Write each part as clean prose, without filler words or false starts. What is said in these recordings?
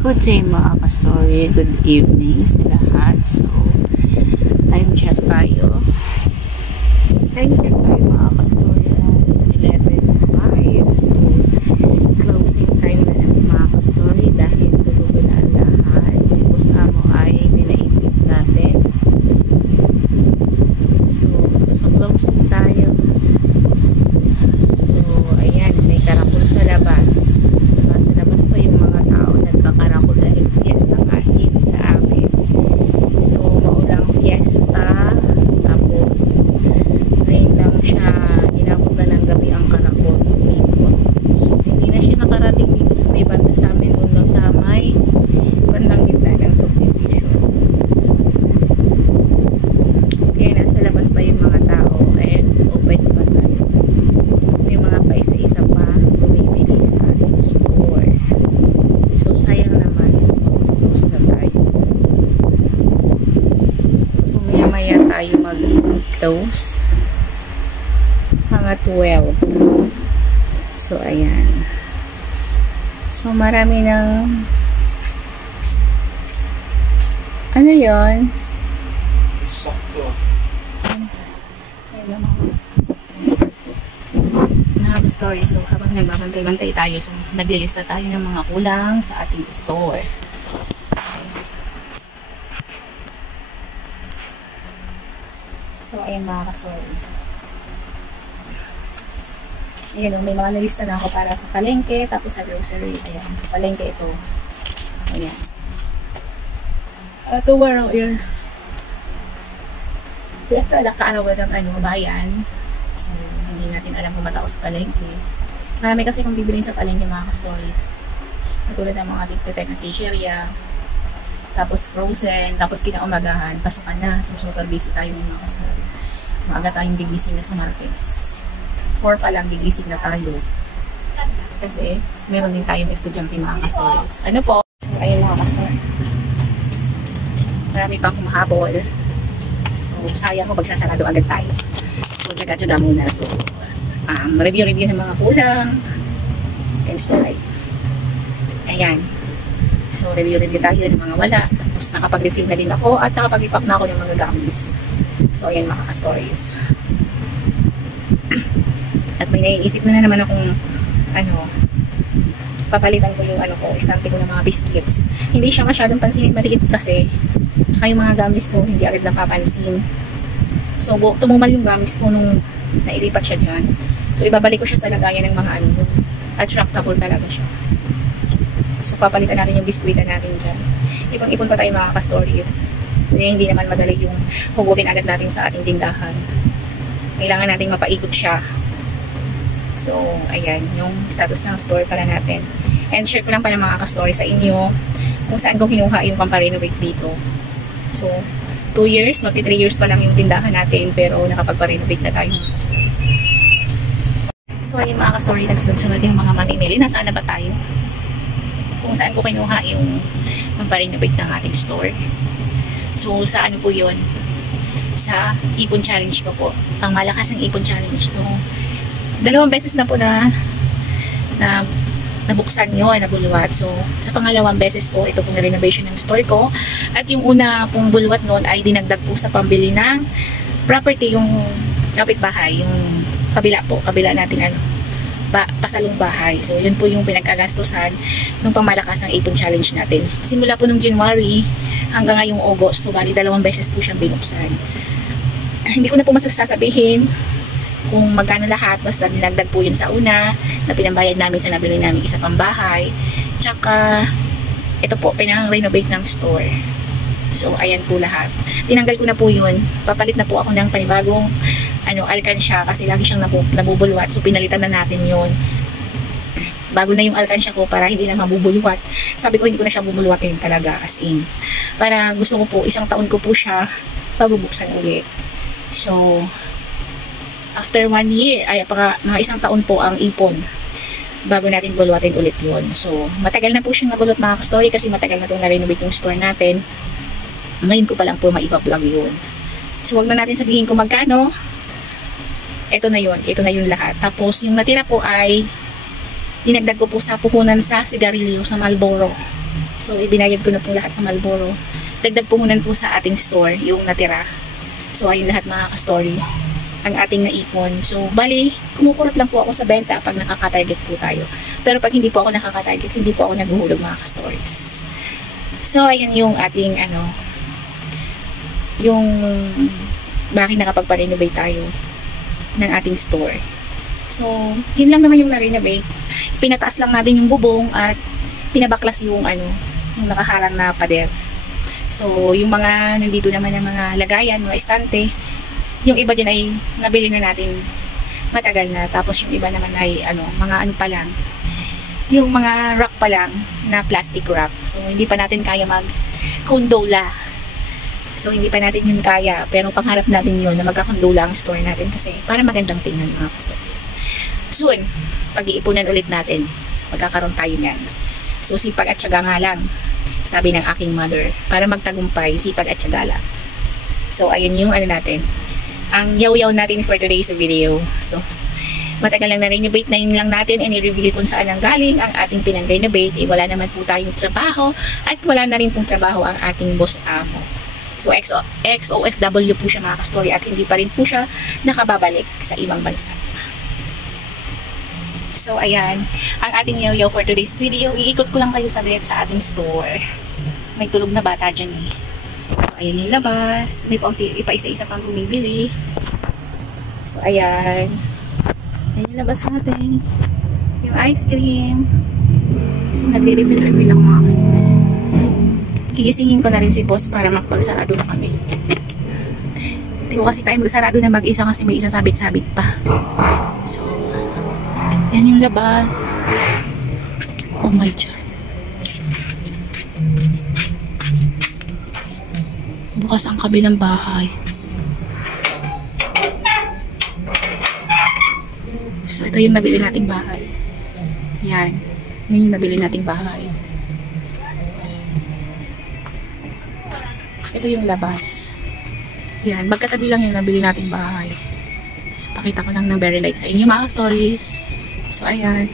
Good day mga ka-story, good evening sa lahat. So, time check tayo. Time check tayo mga ka-story ay 11:05. So, closing time na natin mga ka-story dahil tulog na ang lahat. Si Boss Amo ay pinaipit natin. So, closing tayo. So, ayan, may karakol sa labas. Nagkakarakol dahil fiesta nga dito sa amin. So, maulang fiesta. Tapos, ngayon lang siya inabot na ng gabi ang karakol dito. So, hindi na siya nakarating dito sa may banda sa amin. Doon lang sa may bandang gitna ng subdivision. So, kaya nasa labas pa yung mga tao. Ayan, open pa tayo. May mga pa isa-isa pa bumibili sa ating store. So, sayang naman. Close na tayo. So, maya-maya tayo mag-close. Mga 12. So, ayan. So, marami ng ano yun? Sakto. Ayan naman. Story. So, habang nagbabantay-bantay tayo, so, naglilista tayo ng mga kulang sa ating store. Okay. So, ayan mga ka-story. Ayan, may mga nalista na ako para sa palengke, tapos sa grocery. Ayan, palengke ito. So, ayan. Tomorrow is ano ba ng bayan. So, hindi natin alam kung matao sa palengke. Marami kasi kung bibilin sa palengke mga ka-stories. Katulad ng mga tigtitek na t-shirya, tapos frozen, tapos kinaumagahan, pasukan na. So, super busy tayo ng mga ka-story. Maaga tayong gigising na sa Martes. 4 pa lang gigising na tayo. Kasi, meron din tayong estudyante mga ka-stories. Ano po? So, ayun mga ka-story. Marami pang kumahabol. So, sayang kung magsasarado agad tayo. So, tsaga-tsaga muna. So, review ng mga kulang. Can slide. Ayan. So, review tayo ng mga wala. Tapos, nakapag-refill na din ako at nakapag-repack na ako ng mga gamis. So, ayan mga ka-stories. At may naiisip na naman akong papalitan ko yung istante ko ng mga biscuits. Hindi siya masyadong pansinin, maliit kasi. Tsaka yung mga gamis ko, hindi agad napapansin. So, tumumal yung gamis ko nung nailipat siya dyan. So, ibabalik ko siya sa lagayan ng mga attractable talaga siya. So, papalitan natin yung biskuita natin dyan. Ipon-ipon pa tayo mga ka-stories. Kasi hindi naman madali yung hugutin agad natin sa ating tindahan. Kailangan natin mapaikot siya. So, ayan, yung status ng store para natin. And share ko lang pala mga ka-story sa inyo kung saan ko kinuha yung pamparenovate dito. So, 2 years, magti 3 years pa lang yung tindahan natin, pero nakapagpa-renovate na tayo. So, ayun mga ka-story, nagsunod-sunod yung mga mamimili. Nasaan na ba tayo? Kung saan ko kinuha yung pamparenovate ng ating store. So, sa ano po yun? Sa Ipon Challenge ko po. Pangmalakas ng Ipon Challenge. So, 2 beses na po na nabuksan yun, nabuluwat. So, sa pangalawang beses po, ito pong renovation ng store ko. At yung una pong buluwat noon ay dinagdag po sa pambili ng property, yung kapitbahay, yung kabila nating pasalong bahay. So, yun po yung pinagkagastusan nung pangmalakas ng Ipon Challenge natin. Simula po nung January hanggang ngayong August. So, bali 2 beses po siyang binuksan. Hindi ko na po masasabihin kung magkano lahat, basta dinagdag po yun sa una na pinambayad namin sa nabili namin isa pang bahay. Tsaka ito po, pinang-renovate ng store. So, ayan po lahat. Tinanggal ko na po yun. Papalit na po ako ng panibagong alkansya kasi lagi siyang nabubulwat. So, pinalitan na natin yun. Bago na yung alkansya ko para hindi na mabubulwat. Sabi ko, hindi ko na siya bubulwatin talaga as in. Para gusto ko po, 1 taon ko po siya pabubuksan ulit. So, after 1 year, mga 1 taon po ang ipon bago natin bulwatin ulit yun. So, matagal na po siyang nabulot mga ka-story kasi matagal na itong na-renovate yung store natin. Ngayon ko pa lang po maipa-vlog yun. So, wag na natin sabihin kung magkano. Ito na yun lahat. Tapos, yung natira po ay dinagdag ko po sa puhunan sa sigarilyo sa Marlboro. So, ibinayad ko na po lahat sa Marlboro. Dagdag puhunan po sa ating store, yung natira. So, ayun lahat mga ka-story, ang ating naipon. So, bali, kumukurot lang po ako sa benta pag nakaka-target po tayo. Pero pag hindi po ako nakaka-target, hindi po ako naghuhulog mga ka-stories. So, ayan yung ating, yung bakit nakapagpa-renovate tayo ng ating store. So, yun lang naman yung na-renovate. Pinataas lang natin yung bubong at pinabaklas yung yung nakaharang na pader. So, yung mga nandito naman ng mga lagayan, mga estante, yung iba dyan ay nabili na natin matagal na. Tapos yung iba naman ay mga pa lang. Yung mga rack pa lang na plastic rack. So, hindi pa natin kaya mag-condola. So, hindi pa natin yun kaya. Pero pangharap natin yun na magkakondola ang store natin kasi para magandang tingnan mga customers. Soon, pag-iipunan ulit natin, magkakaroon tayo niyan. So, sipag at tiyaga nga lang, sabi ng aking mother. Para magtagumpay, sipag at tiyaga lang. So, ayan yung natin. Ang yaw-yaw natin for today's video. So, matagal lang na-renovate na yun lang natin and i-reveal kung saan ang galing ang ating pinang-renovate. Wala naman po tayong trabaho at wala na rin pong trabaho ang ating boss amo. So, ex-OFW po siya mga ka-story at hindi pa rin po siya nakababalik sa ibang bansa. So, ayan. Ang ating yaw-yaw for today's video. Iikot ko lang kayo saglit sa ating store. May tulog na bata dyan eh. So, ayan yung labas. May ipa-isa-isa pang bumibili. So, ayan. Ayan yung labas natin. Yung ice cream. So, nagre-refill-refill ako mga customer. Gigisingin ko na rin si boss para magpagsarado na kami. Hindi ko kasi tayo magsarado na mag-isa kasi may isa sabit-sabit pa. So, yan yung labas. Oh my God. Bukas ang kabilang bahay. So, ito yung nabili nating bahay. Yan. Yan yung nabili nating bahay. Ito yung labas. Yan. Magkatabi lang yung nabili nating bahay. So, pakita ko lang ng very light sa inyo mga stories. So, ayan.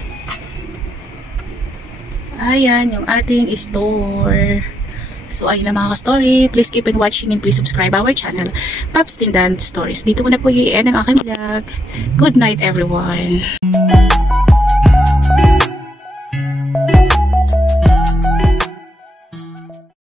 Ayan, yung ating store. So, ayun na mga ka-story. Please keep on watching and please subscribe our channel, Pops Tindan Stories. Dito ko na po i-end ang aking vlog. Good night, everyone.